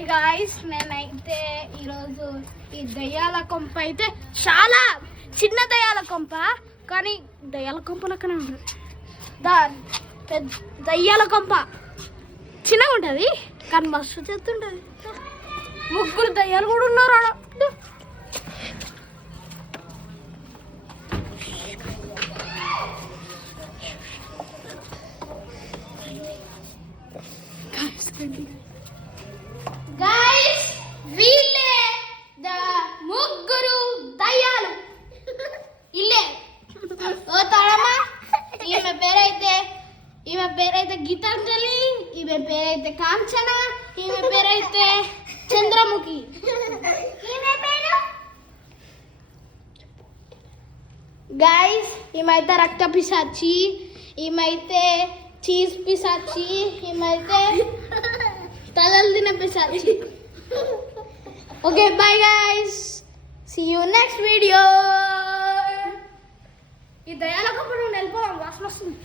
Hi guys, నేనైతే ఈరోజు ఈ దయ్యాల కొంప అయితే చాలా చిన్న దయ్యాల కొంప, కానీ దయ్యాల కొంప లెక్కనే ఉంటుంది. దయ్యాల కొంప చిన్నగా ఉంటుంది కానీ మస్తు చేస్తుంటుంది. ముగ్గురు దయ్యాలు కూడా ఉన్నారు ఆడ. గైస్, వీళ్ళే ముగ్గురు దయ్యాలు. ఇల్లే ఓ తాళమ్మా, ఈమె పేరైతే గీతాంజలి, ఈమె పేరైతే కాంచన, ఈమె పేరైతే చంద్రముఖి. గైస్, ఈమైతే రక్త పిశాచి, ఈమైతే చీజ్ పిశాచి, ఈమైతే తలలు తినే పిశాచి. Okay, bye guys, see you next video. ఈ దయాల కప్పుడు వెళ్ళిపోదాం, వాసన వస్తుంది.